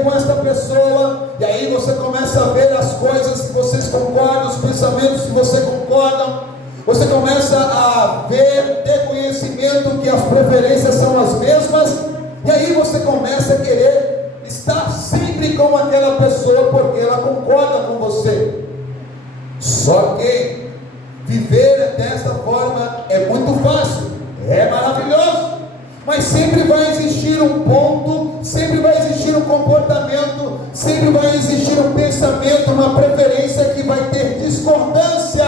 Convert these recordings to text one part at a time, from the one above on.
viver com esta pessoa, e aí você começa a ver as coisas que vocês concordam, os pensamentos que você concordam, você começa a ver, ter conhecimento que as preferências são as mesmas, e aí você começa a querer estar sempre com aquela pessoa, porque ela concorda com você. Só que viver desta forma é muito fácil, é maravilhoso, mas sempre vai existir um ponto, sempre vai existir um comportamento, sempre vai existir um pensamento, uma preferência que vai ter discordância.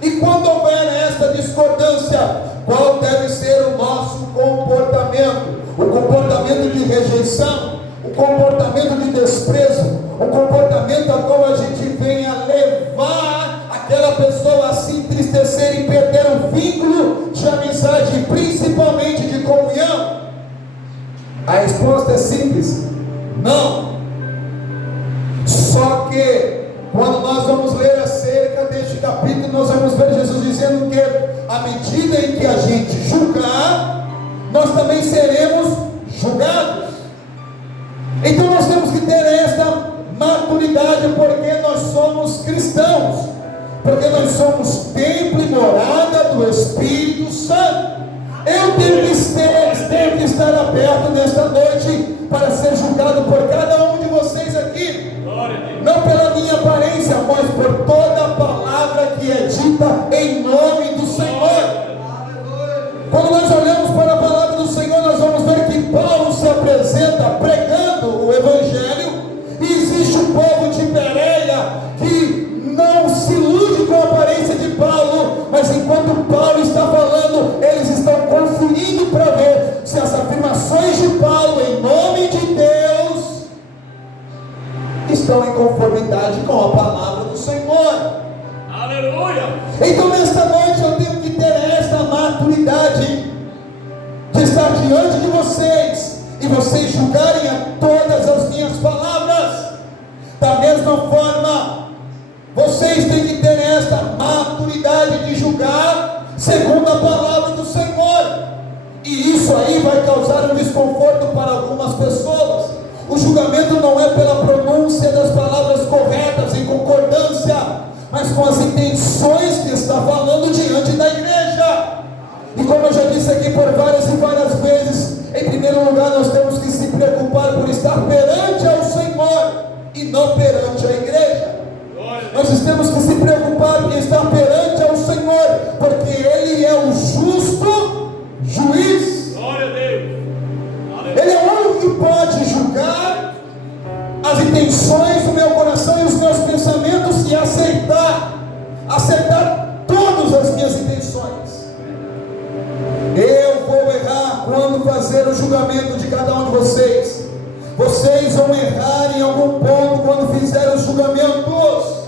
E quando houver esta discordância, qual deve ser o nosso comportamento? O comportamento de rejeição, o comportamento de desprezo, o comportamento a qual a gente venha levar aquela pessoa a se entristecer e perder o vínculo de amizade, principalmente de comunhão? A resposta é simples: não. Só que quando nós vamos ler acerca deste capítulo, nós vamos ver Jesus dizendo que à medida em que a gente julgar, nós também seremos julgados. Então nós temos que ter esta maturidade, porque nós somos cristãos, porque nós somos templo e morada do Espírito Santo. Eu tenho que estar aberto nesta noite para ser julgado por cada um de vocês aqui, não pela minha aparência, mas por toda a palavra que é dita em nome do Senhor. Quando nós olhamos para a palavra do Senhor, nós vamos ver que Paulo se apresenta pregando o Evangelho, e existe um povo de Bereia que não se ilude com a aparência de Paulo, mas enquanto Paulo está falando, eles estão conferindo para ver se as afirmações de Paulo em nome de Deus estão em conformidade com a palavra do Senhor. Aleluia! Então nesta noite eu tenho que ter esta maturidade de estar diante de vocês e vocês julgarem a todas as minhas palavras. Da mesma forma, vocês têm que ter esta maturidade de julgar segundo a palavra do Senhor. E isso aí vai causar um desconforto para algumas pessoas. O julgamento não é pela pronúncia das palavras corretas em concordância, mas com as intenções que está falando diante da igreja. E como eu já disse aqui por várias e várias vezes, em primeiro lugar nós temos que se preocupar por estar perante ao Senhor e não perante a igreja. Nós temos que se preocupar em estar perante ao Senhor, porque Ele é o justo juiz. Glória a Deus. Ele é o único que pode julgar as intenções do meu coração e os meus pensamentos e acertar todas as minhas intenções. Eu vou errar quando fazer o julgamento de cada um de vocês. Vocês vão errar em algum ponto quando fizer os julgamentos.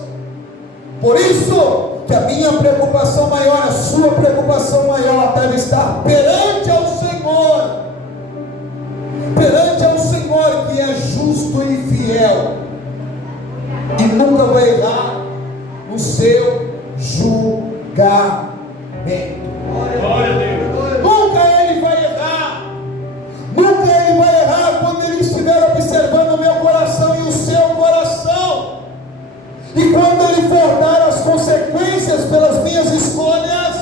Por isso que a minha preocupação maior, a sua preocupação maior deve estar perante ao Senhor. Perante ao Senhor, que é justo e fiel, e nunca vai errar no seu julgamento. Glória a Deus. Nunca Ele vai errar. Nunca Ele vai errar quando Ele estiver observando o meu coração e o seu coração. E quando Ele for dar as consequências pelas minhas escolhas,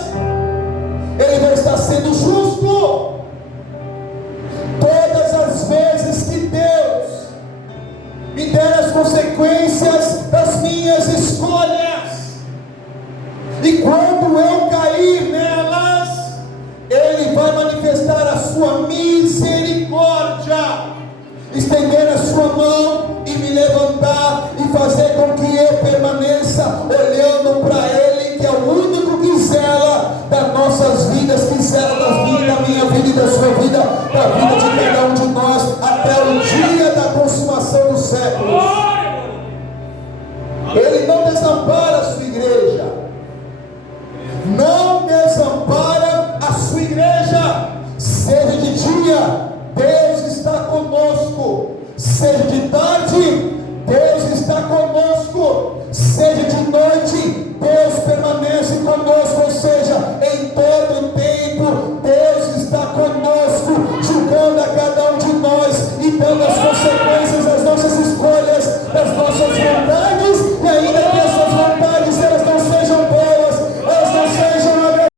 Ele vai estar sendo justo. Todas as vezes que Deus me der as consequências das minhas escolhas, e quando eu cair nelas, Ele vai manifestar a sua misericórdia, estender a sua mão e me levantar e fazer com que eu permaneça olhando para Ele, que é o único que zela das nossas vidas, que zela da minha vida e da sua vida, da vida de